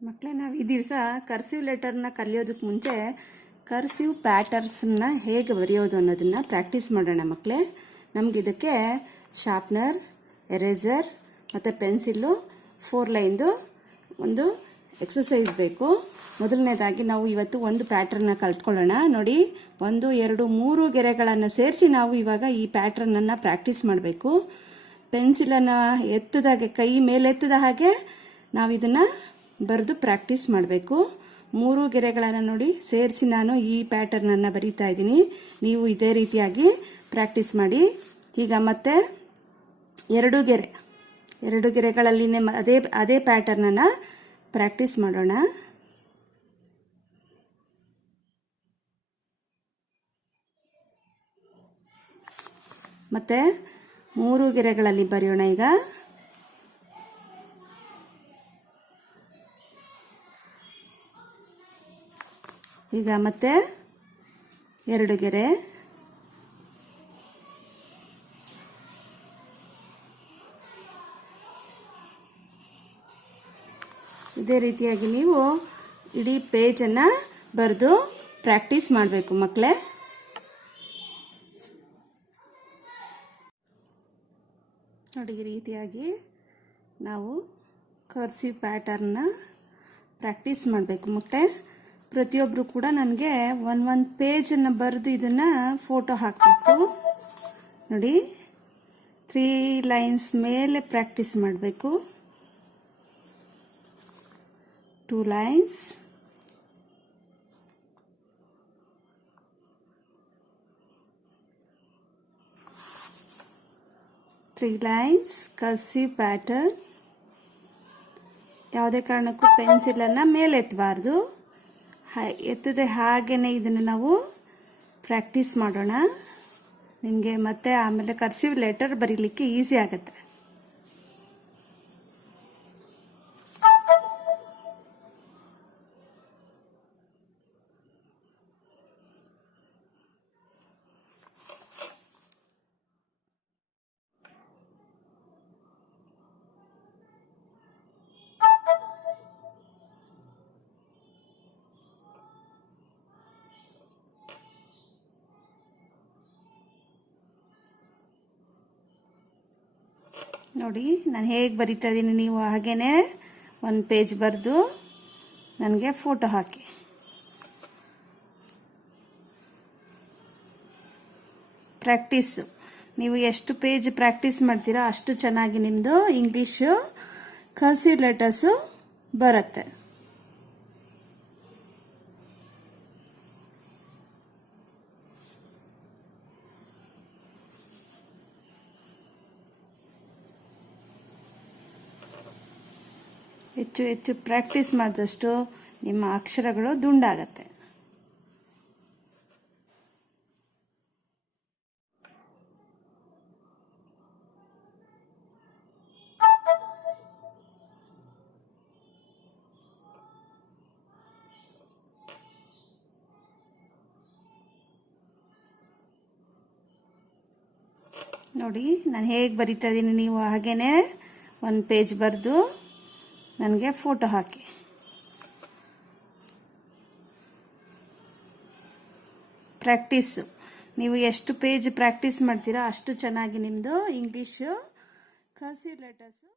ಮಕ್ಕಳೇ, ನಾವು ಈ ದಿವಸ ಕರ್ಸಿವ್ ಲೆಟರ್ನ ಕಲಿಯೋದಕ್ಕೆ ಮುಂಚೆ ಕರ್ಸಿವ್ ಪ್ಯಾಟರ್ನ್ಸ್ನ ಹೇಗೆ ಬರೆಯೋದು ಅನ್ನೋದನ್ನು ಪ್ರಾಕ್ಟೀಸ್ ಮಾಡೋಣ ಮಕ್ಕಳೇ. ನಮ್ಗೆ ಇದಕ್ಕೆ ಶಾರ್ಪ್ನರ್, ಎರೇಸರ್ ಮತ್ತು ಪೆನ್ಸಿಲ್ಲು 4 ಲೈನ್ದು ಒಂದು ಎಕ್ಸಸೈಸ್ ಬೇಕು. ಮೊದಲನೇದಾಗಿ ನಾವು ಇವತ್ತು ಒಂದು ಪ್ಯಾಟರ್ನ ಕಲ್ತ್ಕೊಳ್ಳೋಣ. ನೋಡಿ, 1, 2, 3 ಗೆರೆಗಳನ್ನು ಸೇರಿಸಿ ನಾವು ಇವಾಗ ಈ ಪ್ಯಾಟರ್ನನ್ನು ಪ್ರಾಕ್ಟೀಸ್ ಮಾಡಬೇಕು. ಪೆನ್ಸಿಲನ್ನು ಎತ್ತದಾಗೆ, ಕೈ ಮೇಲೆತ್ತದ ಹಾಗೆ ನಾವು ಇದನ್ನು ಬರೆದು ಪ್ರಾಕ್ಟೀಸ್ ಮಾಡಬೇಕು. 3 ಗೆರೆಗಳನ್ನು ನೋಡಿ ಸೇರಿಸಿ ನಾನು ಈ ಪ್ಯಾಟರ್ನನ್ನು ಬರೀತಾ ಇದ್ದೀನಿ. ನೀವು ಇದೇ ರೀತಿಯಾಗಿ ಪ್ರಾಕ್ಟೀಸ್ ಮಾಡಿ. ಈಗ ಮತ್ತೆ 2 ಗೆರೆಗಳಲ್ಲಿ ಅದೇ ಪ್ಯಾಟರ್ನನ್ನು ಪ್ರಾಕ್ಟೀಸ್ ಮಾಡೋಣ. ಮತ್ತೆ 3 ಗೆರೆಗಳಲ್ಲಿ ಬರೆಯೋಣ. ಈಗ ಮತ್ತೆ 2 ಗೆರೆ, ಇದೇ ರೀತಿಯಾಗಿ ನೀವು ಇಡೀ ಪೇಜನ್ನು ಬರೆದು ಪ್ರಾಕ್ಟೀಸ್ ಮಾಡಬೇಕು ಮಕ್ಕಳೇ. ನೋಡಿ, ಈ ರೀತಿಯಾಗಿ ನಾವು ಕರ್ಸಿವ್ ಪ್ಯಾಟರ್ನ್ನ ಪ್ರಾಕ್ಟೀಸ್ ಮಾಡಬೇಕು ಮಕ್ಕಳೇ. ಪ್ರತಿಯೊಬ್ಬರು ಕೂಡ ನನಗೆ ಒಂದು ಪೇಜನ್ನು ಬರೆದು ಇದನ್ನು ಫೋಟೋ ಹಾಕಬೇಕು. ನೋಡಿ, 3 ಲೈನ್ಸ್ ಮೇಲೆ ಪ್ರಾಕ್ಟೀಸ್ ಮಾಡಬೇಕು. 2 ಲೈನ್ಸ್, 3 ಲೈನ್ಸ್ ಕರ್ಸಿವ್ ಪ್ಯಾಟರ್ನ್. ಯಾವುದೇ ಕಾರಣಕ್ಕೂ ಪೆನ್ಸಿಲನ್ನು ಮೇಲೆ ಎತ್ತಬಾರ್ದು, ಎತ್ತದೆ ಹಾಗೇನೆ ಇದನ್ನು ನಾವು ಪ್ರಾಕ್ಟೀಸ್ ಮಾಡೋಣ. ನಿಮಗೆ ಮತ್ತೆ ಆಮೇಲೆ ಕರ್ಸಿವ್ ಲೆಟರ್ ಬರೀಲಿಕ್ಕೆ ಈಸಿ ಆಗುತ್ತೆ. ನೋಡಿ, ನಾನು ಹೇಗೆ ಬರಿತಾ ಇದ್ದೀನಿ, ನೀವು ಹಾಗೇನೆ ಒಂದು ಪೇಜ್ ಬರೆದು ನನಗೆ ಫೋಟೋ ಹಾಕಿ. ಪ್ರಾಕ್ಟೀಸು ನೀವು ಎಷ್ಟು ಪೇಜ್ ಪ್ರಾಕ್ಟೀಸ್ ಮಾಡ್ತೀರೋ ಅಷ್ಟು ಚೆನ್ನಾಗಿ ನಿಮ್ಮದು ಇಂಗ್ಲೀಷು ಕರ್ಸಿವ್ ಲೆಟರ್ಸು ಬರುತ್ತೆ. ಹೆಚ್ಚು ಹೆಚ್ಚು ಪ್ರಾಕ್ಟೀಸ್ ಮಾಡಿದಷ್ಟು ನಿಮ್ಮ ಅಕ್ಷರಗಳು ದುಂಡಾಗತ್ತೆ. ನೋಡಿ, ನಾನು ಹೇಗೆ ಬರಿತಾ ಇದ್ದೀನಿ, ನೀವು ಹಾಗೇನೆ ಒಂದು ಪೇಜ್ ಬರೆದು ನನಗೆ ಫೋಟೋ ಹಾಕಿ. ಪ್ರಾಕ್ಟೀಸು ನೀವು ಎಷ್ಟು ಪೇಜ್ ಪ್ರಾಕ್ಟೀಸ್ ಮಾಡ್ತೀರೋ ಅಷ್ಟು ಚೆನ್ನಾಗಿ ನಿಮ್ಮದು ಇಂಗ್ಲೀಷು ಕರ್ಸಿವ್ ಲೆಟರ್ಸು